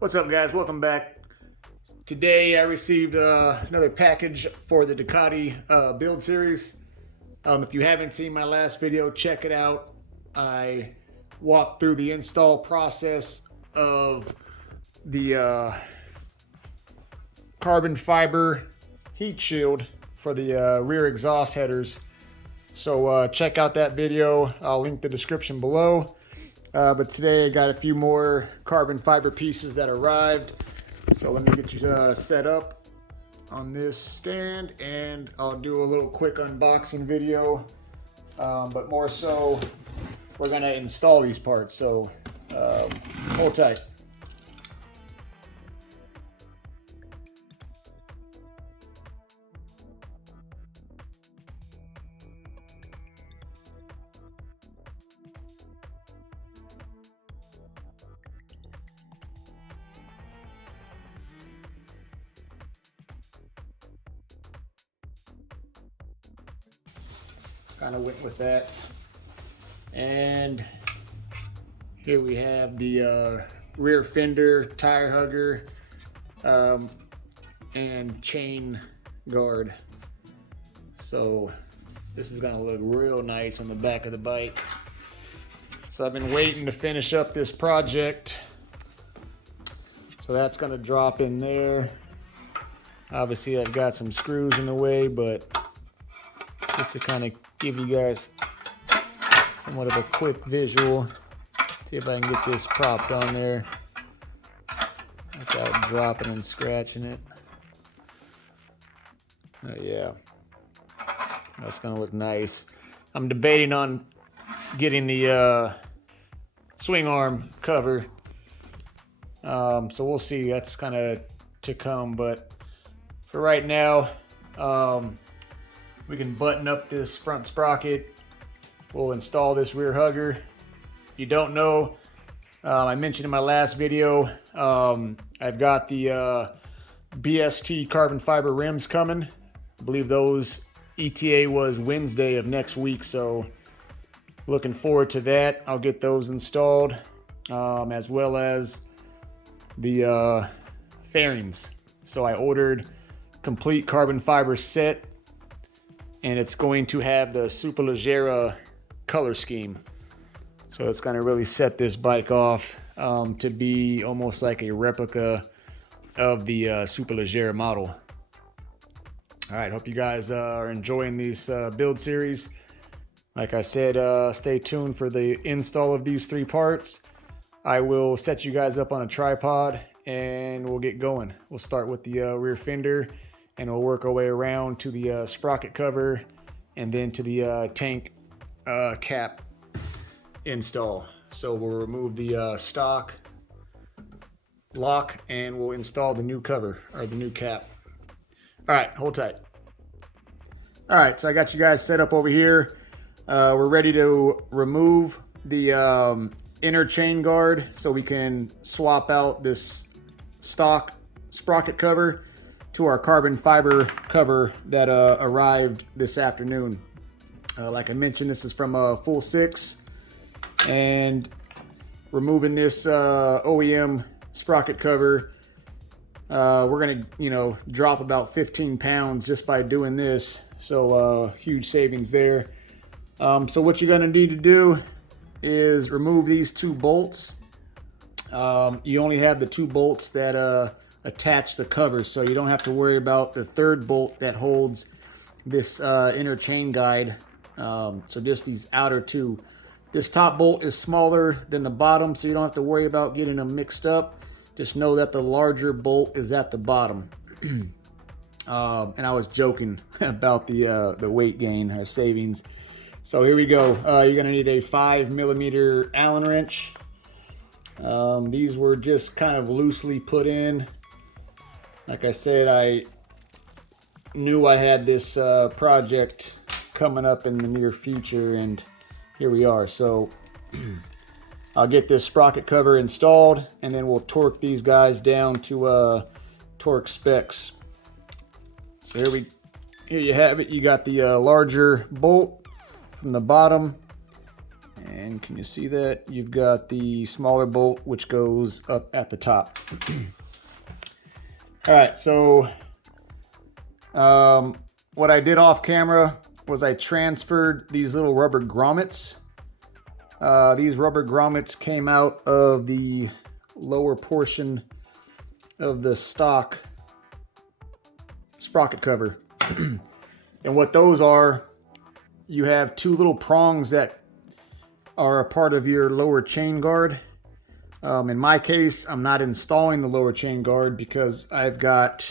What's up, guys? Welcome back. Today I received another package for the Ducati build series. If you haven't seen my last video, check it out. I walked through the install process of the carbon fiber heat shield for the rear exhaust headers. So check out that video. I'll link the description below. But today I got a few more carbon fiber pieces that arrived. So let me get you set up on this stand and I'll do a little quick unboxing video. But more so, we're gonna install these parts. So hold tight. Kind of went with that. And here we have the rear fender, tire hugger, and chain guard. So this is gonna look real nice on the back of the bike. So I've been waiting to finish up this project. So that's gonna drop in there. Obviously I've got some screws in the way, but just to kind of give you guys somewhat of a quick visual. See if I can get this propped on there without dropping and scratching it. Oh yeah, that's gonna look nice. I'm debating on getting the swing arm cover. So we'll see, that's kind of to come, but for right now, we can button up this front sprocket. We'll install this rear hugger. If you don't know, I mentioned in my last video, I've got the BST carbon fiber rims coming. I believe those ETA was Wednesday of next week, so looking forward to that. I'll get those installed, as well as the fairings. So I ordered complete carbon fiber set, and it's going to have the Superleggera color scheme. So it's going to really set this bike off to be almost like a replica of the Superleggera model. All right, hope you guys are enjoying these build series. Like I said, stay tuned for the install of these three parts. I will set you guys up on a tripod and we'll get going. We'll start with the rear fender, and we'll work our way around to the sprocket cover and then to the tank cap install. So we'll remove the stock lock and we'll install the new cover, or the new cap. All right, hold tight. All right, so I got you guys set up over here. We're ready to remove the inner chain guard so we can swap out this stock sprocket cover to our carbon fiber cover that arrived this afternoon. Like I mentioned, this is from Fullsix, and removing this OEM sprocket cover, we're gonna drop about 15 pounds just by doing this, so huge savings there. So what you're gonna need to do is remove these two bolts. You only have the two bolts that attach the cover, so you don't have to worry about the third bolt that holds this inner chain guide. So just these outer two. This top bolt is smaller than the bottom, so you don't have to worry about getting them mixed up. Just know that the larger bolt is at the bottom. And I was joking about the weight gain or savings. So here we go. You're gonna need a 5mm Allen wrench. These were just kind of loosely put in. Like I said, I knew I had this project coming up in the near future, and here we are. So I'll get this sprocket cover installed, and then we'll torque these guys down to torque specs. So here you have it. You got the larger bolt from the bottom. And can you see that? You've got the smaller bolt which goes up at the top. All right, so what I did off camera was I transferred these little rubber grommets. These rubber grommets came out of the lower portion of the stock sprocket cover. And what those are, you have two little prongs that are a part of your lower chain guard. In my case, I'm not installing the lower chain guard because I've got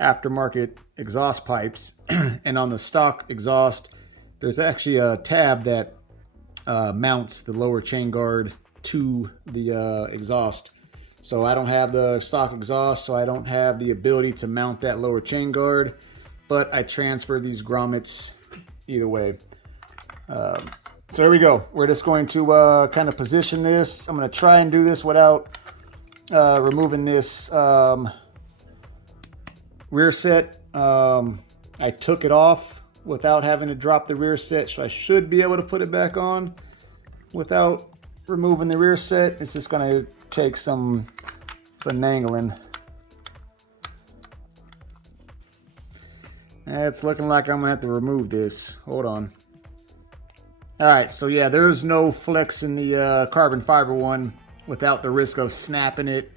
aftermarket exhaust pipes. And on the stock exhaust, there's actually a tab that mounts the lower chain guard to the exhaust. So I don't have the stock exhaust, so I don't have the ability to mount that lower chain guard, but I transfer these grommets either way. So there we go. We're just going to kind of position this. I'm going to try and do this without removing this rear set. I took it off without having to drop the rear set, so I should be able to put it back on without removing the rear set. It's just going to take some finagling. It's looking like I'm going to have to remove this. Hold on. Alright, so yeah, there's no flex in the carbon fiber one without the risk of snapping it.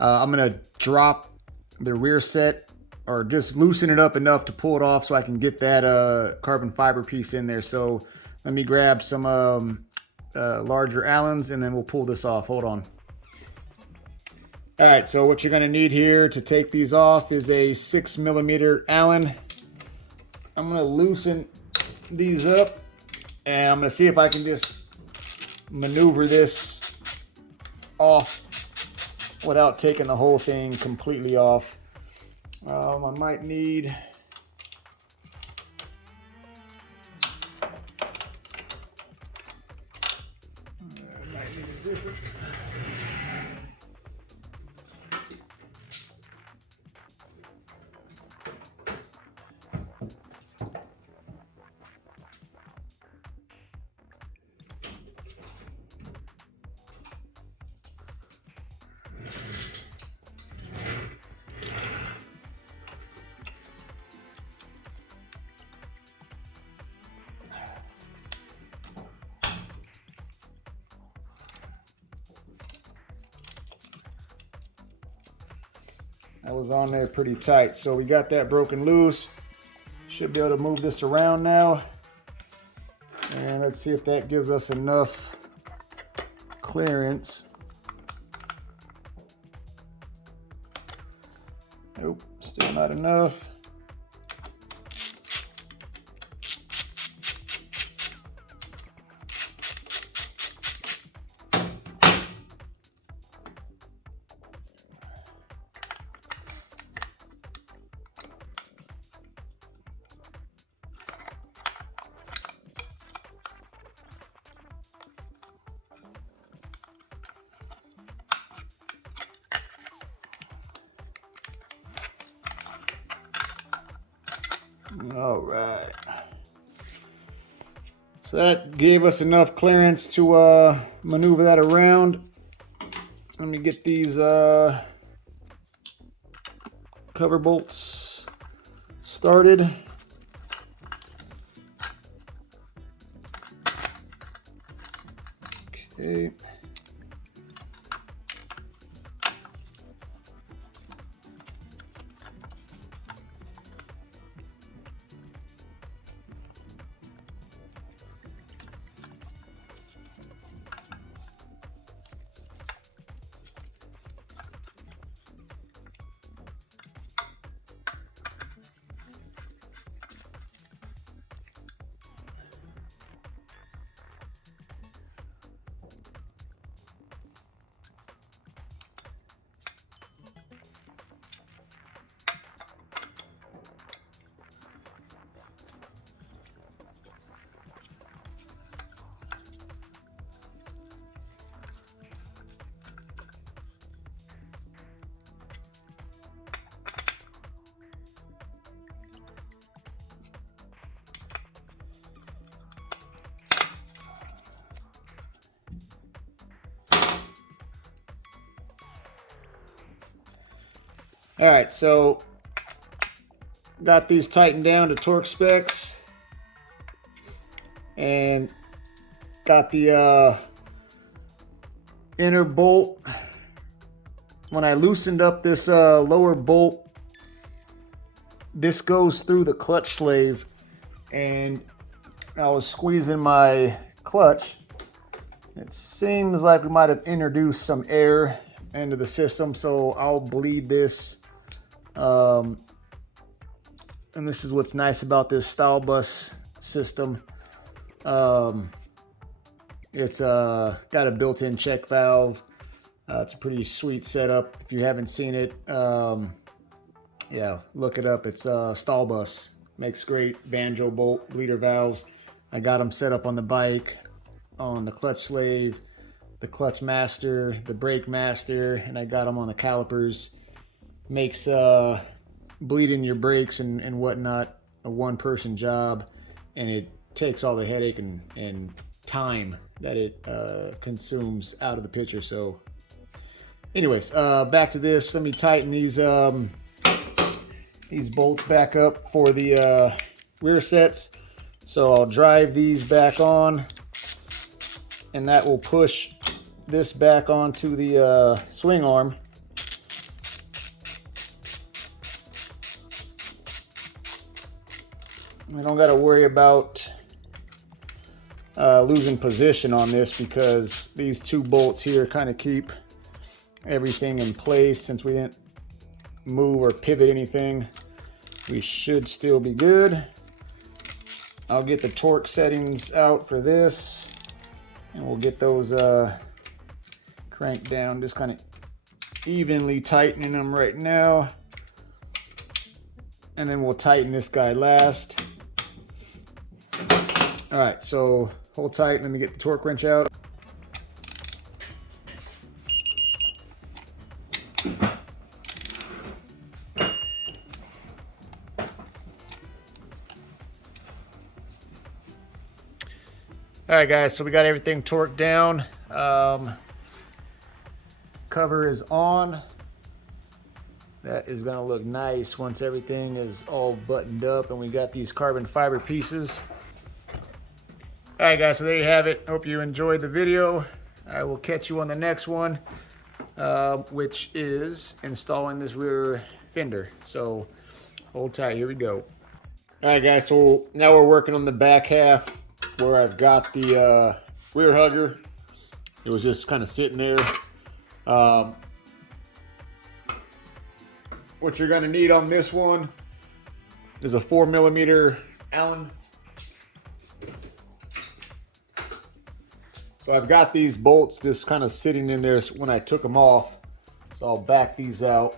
I'm going to drop the rear set, or just loosen it up enough to pull it off so I can get that carbon fiber piece in there. So let me grab some larger Allens and then we'll pull this off. Hold on. Alright, so what you're going to need here to take these off is a 6mm Allen. I'm going to loosen these up. And I'm going to see if I can just maneuver this off without taking the whole thing completely off. I might need... a different... That was on there pretty tight. So we got that broken loose. Should be able to move this around now. And let's see if that gives us enough clearance. Nope, still not enough. All right. So that gave us enough clearance to maneuver that around. Let me get these cover bolts started. Okay. All right, so got these tightened down to torque specs, and got the inner bolt. When I loosened up this lower bolt, this goes through the clutch slave, and I was squeezing my clutch. It seems like we might have introduced some air into the system, so I'll bleed this. And this is what's nice about this style bus system. It's got a built-in check valve. It's a pretty sweet setup. If you haven't seen it, yeah, look it up. It's stall bus. Makes great banjo bolt bleeder valves. I got them set up on the bike, on the clutch slave, the clutch master, the brake master, and I got them on the calipers. Makes bleeding your brakes and whatnot a one-person job, and it takes all the headache and time that it consumes out of the picture. So anyways, back to this. Let me tighten these bolts back up for the rear sets. So I'll drive these back on, and that will push this back onto the swing arm. I don't got to worry about losing position on this, because these two bolts here kind of keep everything in place. Since we didn't move or pivot anything, we should still be good. I'll get the torque settings out for this, and we'll get those cranked down, just kind of evenly tightening them right now, and then we'll tighten this guy last. All right, so hold tight. Let me get the torque wrench out. All right, guys, so we got everything torqued down. Cover is on. That is gonna look nice once everything is all buttoned up and we got these carbon fiber pieces. All right, guys, so there you have it. Hope you enjoyed the video. I will catch you on the next one, which is installing this rear fender. So hold tight, here we go. All right, guys, so now we're working on the back half, where I've got the rear hugger. It was just kind of sitting there. What you're gonna need on this one is a 4mm Allen. So I've got these bolts just kind of sitting in there when I took them off. So I'll back these out.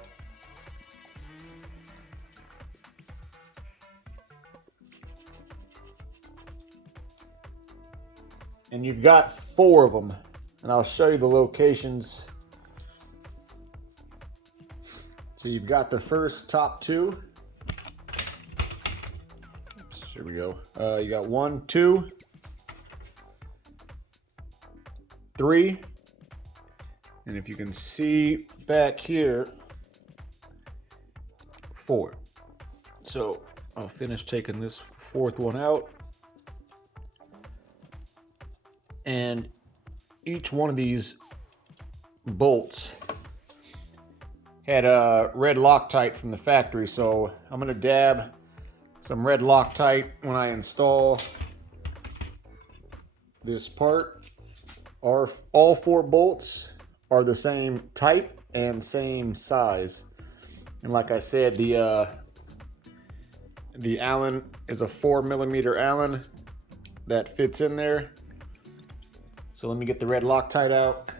And you've got 4 of them, and I'll show you the locations. So you've got the first top 2. Here we go. You got 1, 2, 3, and if you can see back here, 4. So I'll finish taking this 4th one out. And each one of these bolts had a red Loctite from the factory, so I'm gonna dab some red Loctite when I install this part. All 4 bolts are the same type and same size, and like I said, the Allen is a 4mm Allen that fits in there. So let me get the red Loctite out.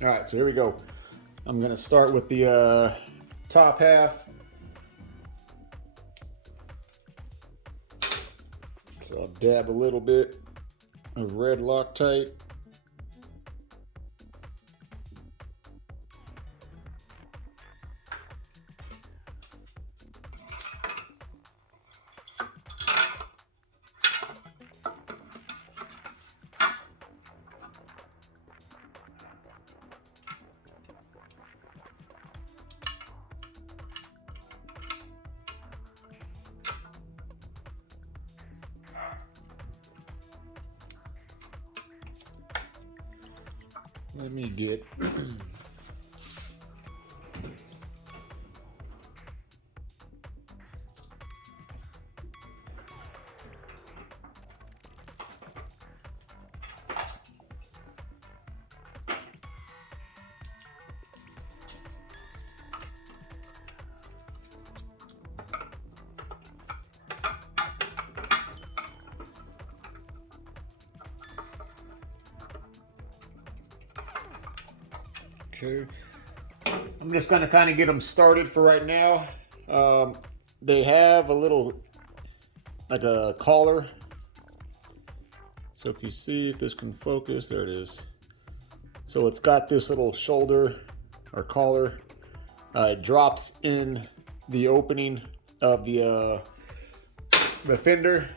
All right, so here we go. I'm gonna start with the top half. So I'll dab a little bit of red Loctite. Let me get okay. I'm just gonna kind of get them started for right now. They have a little, like a collar. So if you see if this can focus, there it is. So it's got this little shoulder or collar. It drops in the opening of the fender.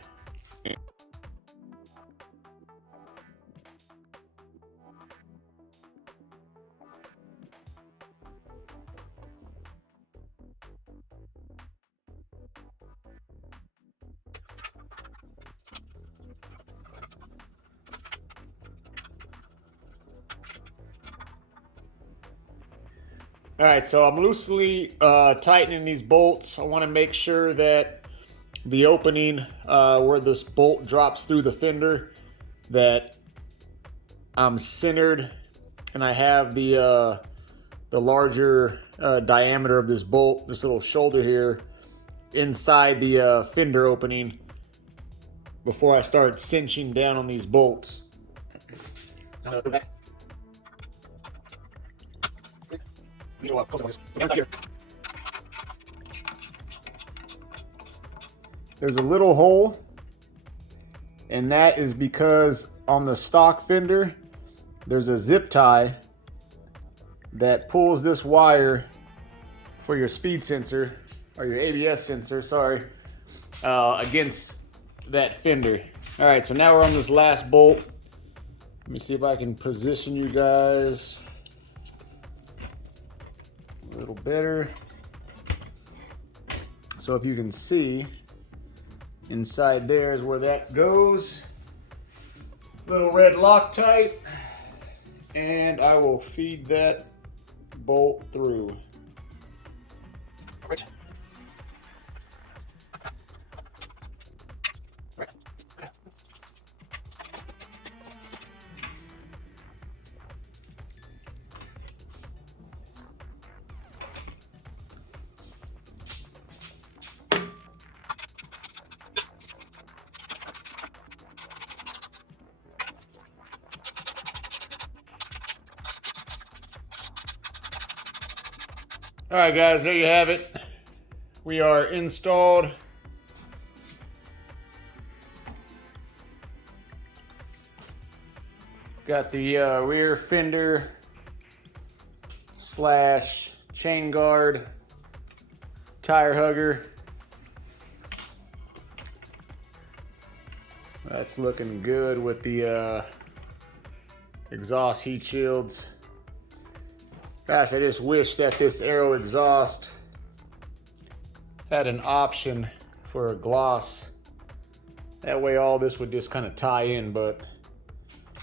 All right, so I'm loosely tightening these bolts. I want to make sure that the opening where this bolt drops through the fender, that I'm centered and I have the larger diameter of this bolt, this little shoulder here, inside the fender opening before I start cinching down on these bolts. There's a little hole, and that is because on the stock fender there's a zip tie that pulls this wire for your speed sensor, or your ABS sensor, sorry, against that fender. All right, so now we're on this last bolt. Let me see if I can position you guys a little better. So if you can see, inside there is where that goes. Little red Loctite, and I will feed that bolt through. All right, guys, there you have it. We are installed. Got the rear fender slash chain guard tire hugger. That's looking good with the exhaust heat shields. Gosh, I just wish that this Aero exhaust had an option for a gloss. That way all this would just kind of tie in, but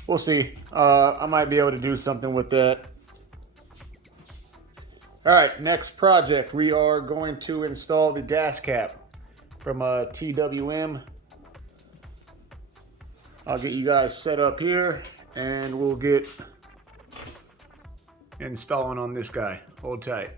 we'll see. I might be able to do something with that. All right, next project. We are going to install the gas cap from TWM. I'll get you guys set up here and we'll get installing on this guy. Hold tight.